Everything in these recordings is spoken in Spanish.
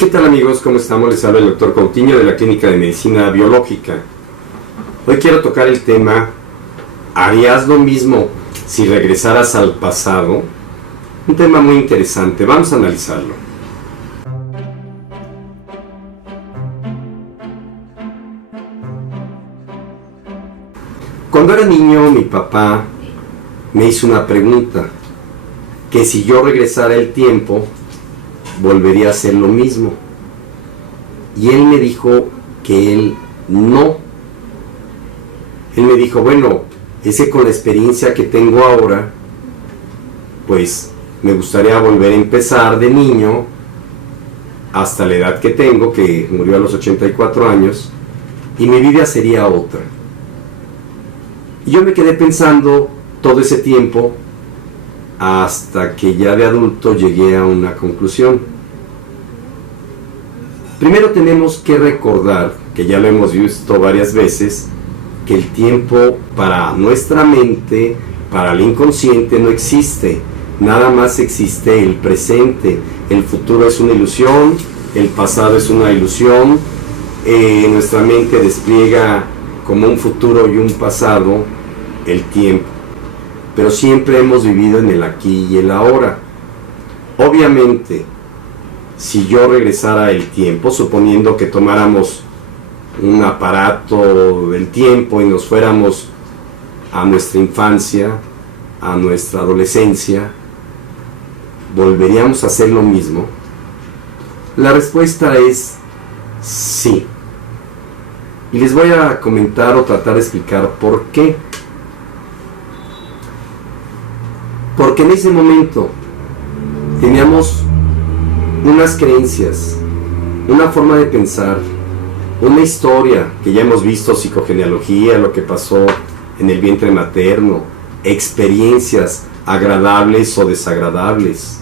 ¿Qué tal, amigos? ¿Cómo estamos? Les habla el doctor Coutinho de la Clínica de Medicina Biológica. Hoy quiero tocar el tema: ¿harías lo mismo si regresaras al pasado? Un tema muy interesante, vamos a analizarlo. Cuando era niño, mi papá me hizo una pregunta, que si yo regresara el tiempo, volvería a hacer lo mismo. Y él me dijo que él no. Él me dijo, bueno, ese con la experiencia que tengo ahora, pues me gustaría volver a empezar de niño hasta la edad que tengo, que murió a los 84 años, y mi vida sería otra. Y yo me quedé pensando todo ese tiempo hasta que ya de adulto llegué a una conclusión. Primero tenemos que recordar, que ya lo hemos visto varias veces, que el tiempo para nuestra mente, para el inconsciente, no existe. Nada más existe el presente. El futuro es una ilusión, el pasado es una ilusión. Nuestra mente despliega como un futuro y un pasado el tiempo. Pero siempre hemos vivido en el aquí y el ahora. Obviamente, si yo regresara el tiempo, suponiendo que tomáramos un aparato del tiempo y nos fuéramos a nuestra infancia, a nuestra adolescencia, ¿volveríamos a hacer lo mismo? La respuesta es sí. Y les voy a comentar o tratar de explicar por qué. Porque en ese momento teníamos unas creencias, una forma de pensar, una historia que ya hemos visto, psicogenealogía, lo que pasó en el vientre materno, experiencias agradables o desagradables.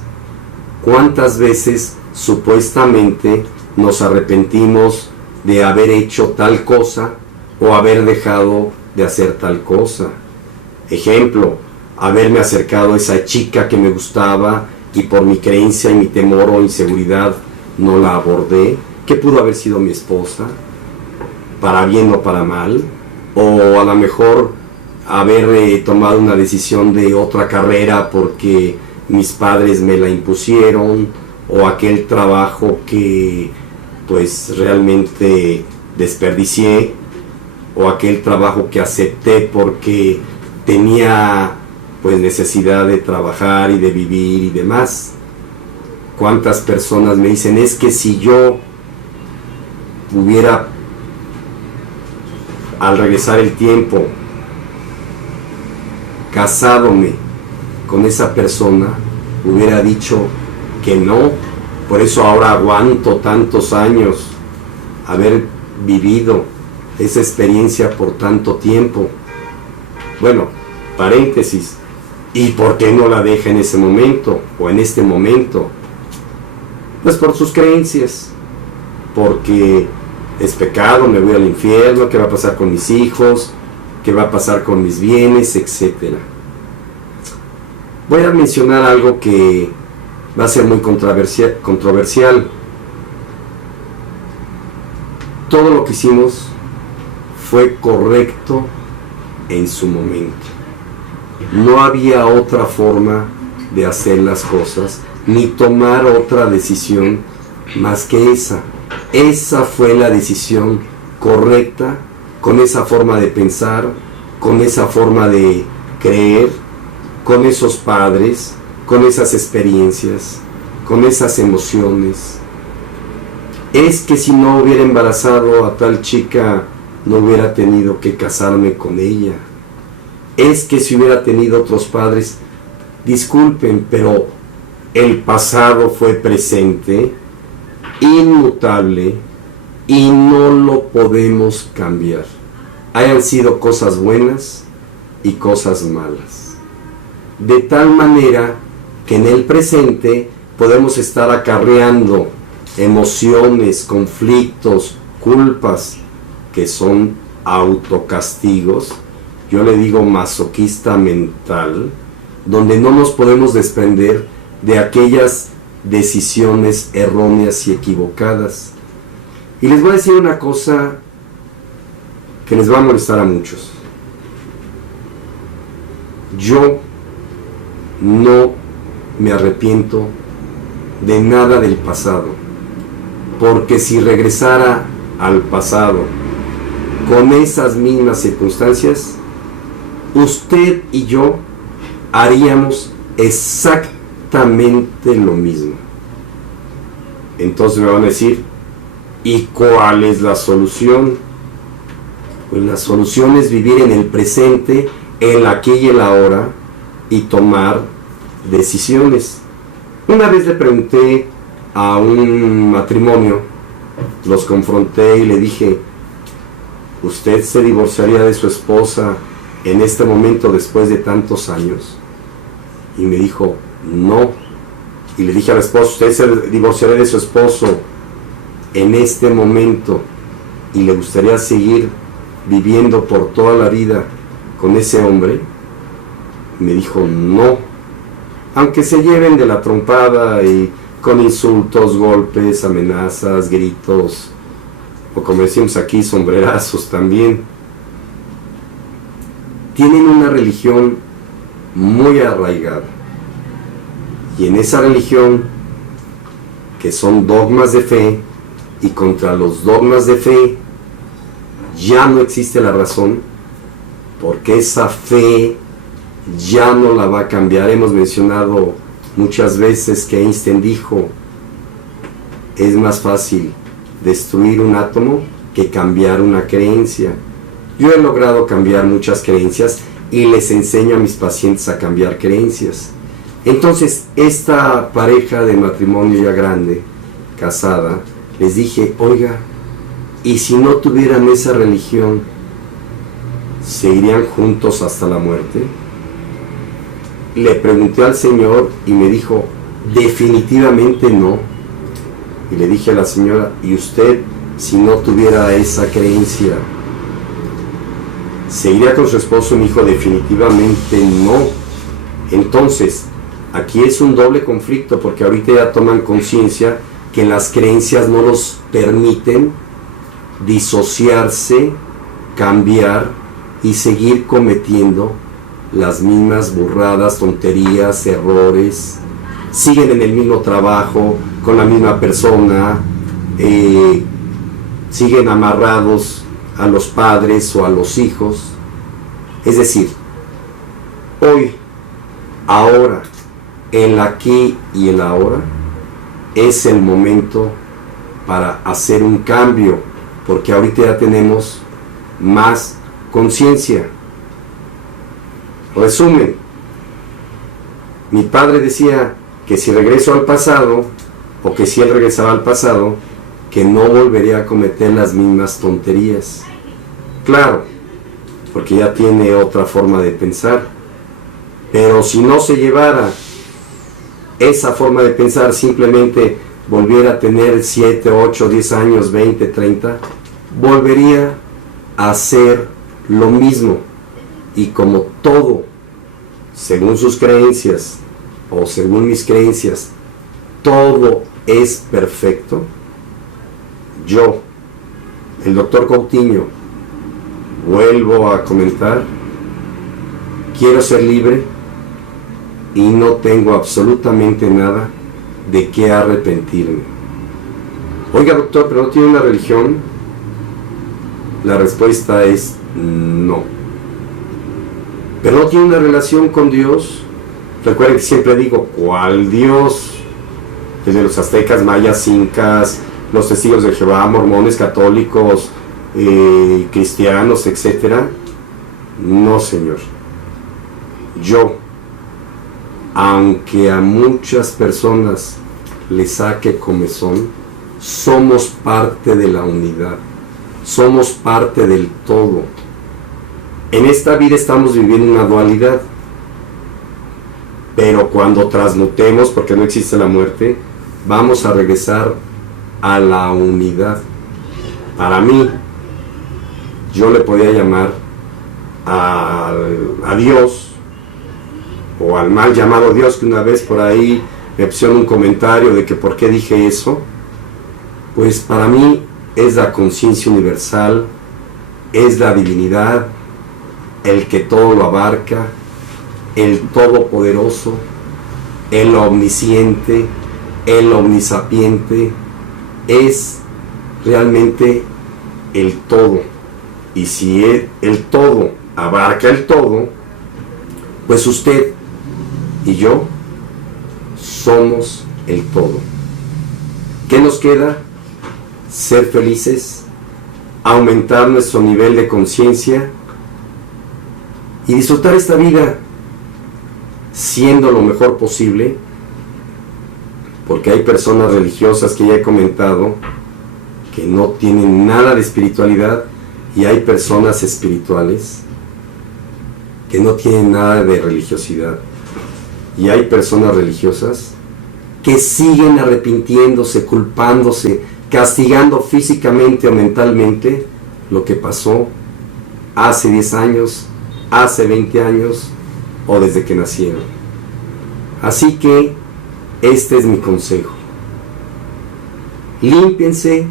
¿Cuántas veces supuestamente nos arrepentimos de haber hecho tal cosa o haber dejado de hacer tal cosa? Ejemplo, haberme acercado a esa chica que me gustaba y por mi creencia y mi temor o inseguridad no la abordé, que pudo haber sido mi esposa, para bien o para mal, o a lo mejor haber tomado una decisión de otra carrera porque mis padres me la impusieron, o aquel trabajo que pues realmente desperdicié, o aquel trabajo que acepté porque tenía pues necesidad de trabajar y de vivir y demás. ¿Cuántas personas me dicen, es que si yo hubiera, al regresar el tiempo, casádome con esa persona, hubiera dicho que no? Por eso ahora aguanto tantos años haber vivido esa experiencia por tanto tiempo. Bueno, paréntesis, ¿y por qué no la deja en ese momento o en este momento? Pues por sus creencias, porque es pecado, me voy al infierno, ¿qué va a pasar con mis hijos? ¿Qué va a pasar con mis bienes? Etcétera. Voy a mencionar algo que va a ser muy controversial. Todo lo que hicimos fue correcto en su momento. No había otra forma de hacer las cosas, ni tomar otra decisión más que esa. Esa fue la decisión correcta, con esa forma de pensar, con esa forma de creer, con esos padres, con esas experiencias, con esas emociones. Es que si no hubiera embarazado a tal chica, no hubiera tenido que casarme con ella. Es que si hubiera tenido otros padres, disculpen, pero el pasado fue presente, inmutable, y no lo podemos cambiar. Hayan sido cosas buenas y cosas malas. De tal manera que en el presente podemos estar acarreando emociones, conflictos, culpas, que son autocastigos. Yo le digo masoquista mental, donde no nos podemos desprender de aquellas decisiones erróneas y equivocadas. Y les voy a decir una cosa que les va a molestar a muchos. Yo no me arrepiento de nada del pasado, porque si regresara al pasado con esas mismas circunstancias, usted y yo haríamos exactamente lo mismo. Entonces me van a decir, ¿y cuál es la solución? Pues la solución es vivir en el presente, en la aquí y el ahora, y tomar decisiones. Una vez le pregunté a un matrimonio, los confronté y le dije, ¿usted se divorciaría de su esposa en este momento después de tantos años? Y me dijo, no. Y le dije a la esposa, ¿usted se divorciaría de su esposo en este momento y le gustaría seguir viviendo por toda la vida con ese hombre? Me dijo, no. Aunque se lleven de la trompada y con insultos, golpes, amenazas, gritos, o como decimos aquí, sombrerazos también. Tienen una religión muy arraigada. Y en esa religión, que son dogmas de fe, y contra los dogmas de fe ya no existe la razón, porque esa fe ya no la va a cambiar. Hemos mencionado muchas veces que Einstein dijo, es más fácil destruir un átomo que cambiar una creencia. Yo he logrado cambiar muchas creencias y les enseño a mis pacientes a cambiar creencias. Entonces, esta pareja de matrimonio ya grande, casada, les dije, oiga, ¿y si no tuvieran esa religión, se irían juntos hasta la muerte? Le pregunté al Señor y me dijo, definitivamente no. Y le dije a la señora, ¿y usted, si no tuviera esa creencia, seguiría con su esposo? Y me dijo, definitivamente no. Entonces, aquí es un doble conflicto, porque ahorita ya toman conciencia que las creencias no los permiten disociarse, cambiar y seguir cometiendo las mismas burradas, tonterías, errores. Siguen en el mismo trabajo, con la misma persona, siguen amarrados a los padres o a los hijos. Es decir, hoy, ahora, el aquí y el ahora, es el momento para hacer un cambio, porque ahorita ya tenemos más conciencia. Resumen, mi padre decía que si regreso al pasado, o que si él regresaba al pasado, que no volvería a cometer las mismas tonterías. Claro, porque ya tiene otra forma de pensar. Pero si no se llevara esa forma de pensar, simplemente volviera a tener 7, 8, 10 años, 20, 30, volvería a hacer lo mismo. Y como todo, según sus creencias, o según mis creencias, todo es perfecto, yo, el doctor Coutinho, vuelvo a comentar, quiero ser libre y no tengo absolutamente nada de qué arrepentirme. Oiga, doctor, ¿pero no tiene una religión? La respuesta es no. ¿Pero no tiene una relación con Dios? Recuerden que siempre digo, ¿cuál Dios? Desde los aztecas, mayas, incas, los testigos de Jehová, mormones, católicos, cristianos, etc. No, señor. Yo, aunque a muchas personas les saque comezón, somos parte de la unidad, somos parte del todo. En esta vida estamos viviendo una dualidad, pero cuando transmutemos, porque no existe la muerte, vamos a regresar a la unidad. Para mí, yo le podía llamar a Dios, o al mal llamado Dios, que una vez por ahí me pusieron un comentario de que por qué dije eso. Pues para mí es la conciencia universal, es la divinidad, el que todo lo abarca, el todopoderoso, el omnisciente, el omnisapiente, es realmente el todo. Y si el todo abarca el todo, pues usted y yo somos el todo. ¿Qué nos queda? Ser felices, aumentar nuestro nivel de conciencia y disfrutar esta vida siendo lo mejor posible, porque hay personas religiosas que ya he comentado que no tienen nada de espiritualidad, y hay personas espirituales que no tienen nada de religiosidad, y hay personas religiosas que siguen arrepintiéndose, culpándose, castigando físicamente o mentalmente lo que pasó hace 10 años, hace 20 años o desde que nacieron. Así que este es mi consejo: límpiense,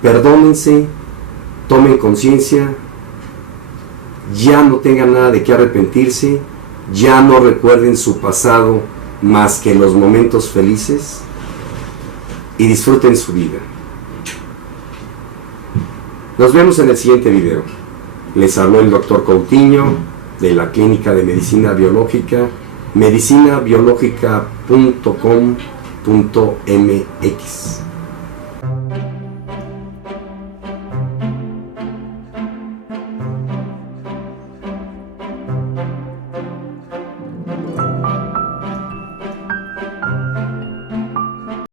perdónense, tomen conciencia, ya no tengan nada de qué arrepentirse, ya no recuerden su pasado más que los momentos felices y disfruten su vida. Nos vemos en el siguiente video. Les habló el Dr. Coutinho de la Clínica de Medicina Biológica, medicinabiológica.com.mx.